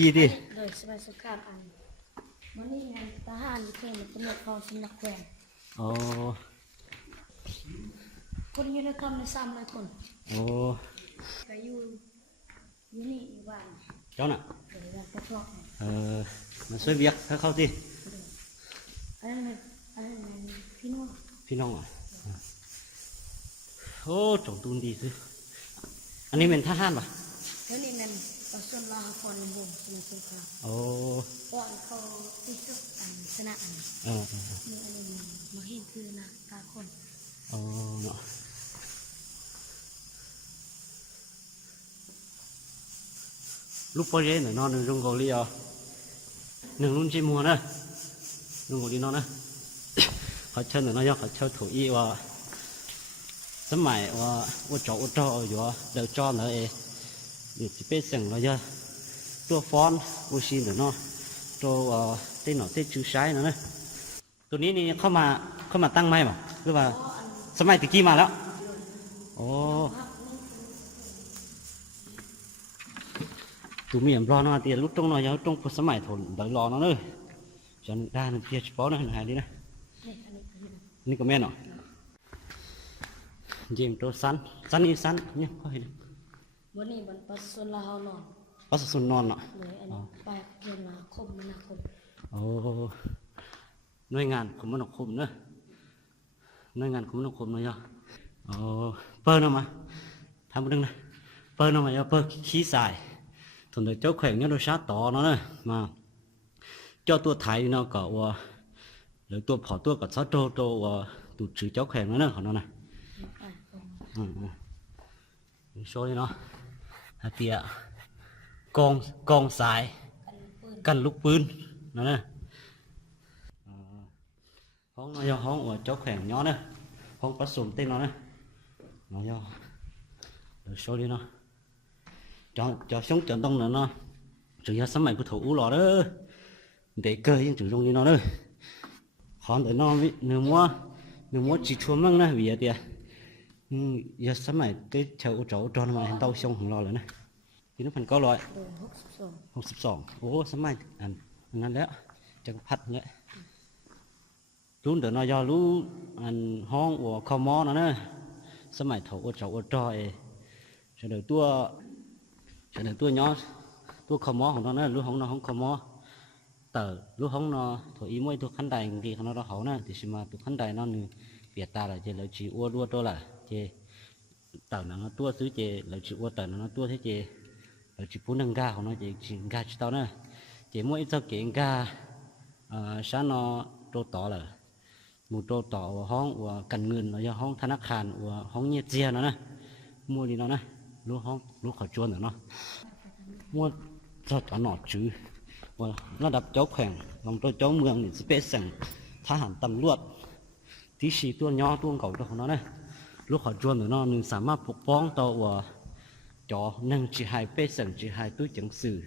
กี่ดิเลยสบายสุขอันวันนี้งานทหารเพื่อนตำรวจเขาสำนักแขวงโอ้คนอยู่ในคำในซ้ำเลยคนโอ้ก็อยู่นี่อยู่บ้านเจ้าน่ะเดี๋ยวเราก็ล็อกมาช่วยเบียกเข้าที่อันนั้นพี่น้องพี่น้องอ่ะโอ้จงตูนดีสิอันนี้เป็นทหารป่ะแล้วนี่มันประชาชนลาวคนในวงสมัยสงครามโอ้ก่อนเขาที่สุดอันชนะอันนี่อันนี้มาเห็นคือนะตาคนโอ้เนาะลูกพ่อเย็นหนึ่งนอนหนึ่งรุ่งโกลีอ่ะหนึ่งรุ่นจีมัวนะรุ่งโกลีนอนนะเขาเชิญหนึ่งน้อยเขาเชิญถูอีว่าสมัยว่าจ่ออยู่เดี๋ยวจ่อเนอะเดี๋ยวจะเป็นสิ่งเราจะตัวฟอนบูชินเดี๋ยวเนาะตัวเต้นหน่อเต้นชื่อใช้เนาะเนี่ยตัวนี้นี่เข้ามาตั้งไหมมั้งหรือว่าสมัยตะกี้มาแล้วโอ้ตัวมีรอเนาะเดี๋ยวลุกตรงหน่อยเอาตรงสมัยถนเดี๋ยวรอเนาะเลยจนได้เพียรเฉพาะนะหายดีนะนี่ก็แม่เนาะยิงตัวสันนี่สันเนี่ยก็เห็นวันนี้มันประชาชนลาวนอนประชาชนนอนเนาะเลยอันนี้ไปเกี่ยวกับคมนาคมโอ้หน่วยงานคมนาคมเนอะหน่วยงานคมนาคมเนาะย่อโอ้เปิ้ลเอามาทำมาดึงนะเปิ้ลเอามาย่อเปิ้ลขี้สายถนนเจ้าแขวงเนี่ยโดยชาต่อเนาะเนี่ยมาเจ้าตัวไทยเนาะก็ว่าหรือตัวผอตัวกับซอตัวว่าตัวชื่อเจ้าแขวงเนาะของเนาะนะโชว์เลยเนาะเตียกองสายกันลูกปืนนั่นนะห้องน้อยห้องว่าเจ้าแข่งย้อนนะห้องผสมเต้นเนาะนะน้อยเดี๋ยวโชว์ดิเนาะcho sống trận đông nữa nó chủ yếu sắm mày của thủ lò đó để cơ những chủ trong đi nó đó họ để nó nếu mua chỉ chua măng nè vì vậy giờ sắm mày cái chậu chỗ cho nó mà tao xong hàng lò rồi nè thì nó phần có loại 62โอ้สมัยอันนั้นแล้วจักรพรรดิเนี่ยรู้เดี๋ยวนอยรู้อันห้องหัวคอมอนะเนี่ยสมัยถอดเจ้าจอยจะเดี๋ยวตัวnhỏตัวคอมอของnóเนี่ยรู้ห้องnóห้องคอมอtờรู้ห้องnóถอยมวยตัวขันใดกี่ของnóเขาเนี่ยที่สิมาตัวขันใดnóนึงเปียตาเลยเจเลยจีอ้วนรัวตัวละเจtờ nóตัวซื้อเจเลยจีอ้วนtờ nóตัวthếเจchỉ bốn nâng ga của nó chỉ ga chỉ tao nữa chỉ mỗi cho kiện ga sáng nó trâu tỏ là một trâu tỏห้องvà cần ngân nó doห้องธนาคารvàห้องnhiệt chia nó nè mua đi nó nè lúc khỏi chuồn rồi nó mua cho tỏ nọ chứ và nó đập cháu khỏe lòng tôi cháu mường để spec sẵn thả hẳn tầm luộc tí xì tua nhỏ tua cầu cho nó nè lúc khỏi chuồn rồi nó mình sắm phục bóng tàu và cho nâng chỉ hai bê sừng chỉ hai túi chứng sử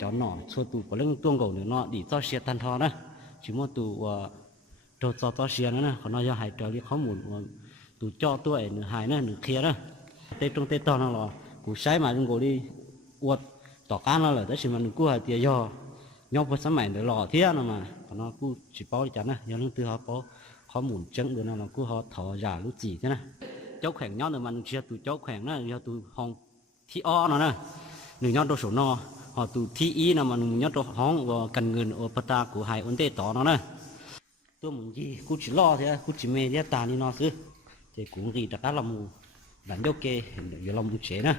cho nó xua tù có lưng tuông cầu nữa nó để cho xe tan thò đó chỉ mua tù cho xe nữa nè còn nó do hai trở đi khó muốn tù cho tuổi nửa hai nữa nửa kia đó tê trong tê to nó là củ sái mà đừng có đi uất tỏ cá nó là đó chỉ mà đừng cua hai tia do nhau với sắm mày để lò thế nó mà còn nó cứ chỉ bao đi chắn nè do lưng từ họ có khó muốn trứng được nó là cứ họ thò giả lúc gì thế này cháu khỏe nhót rồi mà chia tụi cháu khỏe nó do tụi hong thi o nó nè nửa nhót đồ sổ no họ tụi thi y là mà nhót đồ hong và cần ngân ở pata của hai ổn tê tỏ nó nè tôi muốn gì cứ chỉ lo thế cứ chỉ mê thế ta đi nó chứ thì cũng gì tất cả là mù đánh ok giờ lòng chế nè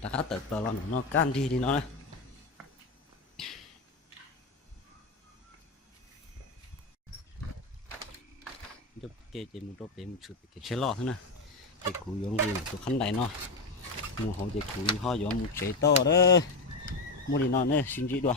tất cả tờ là nó can đi nó nè cái một đôi cái một chút cái chế lọ thế này cái củ giống gì tụi khăn đầy nó mua hậu cái củ ho giống một chế to đó mua đi nó này xin chỉ đùa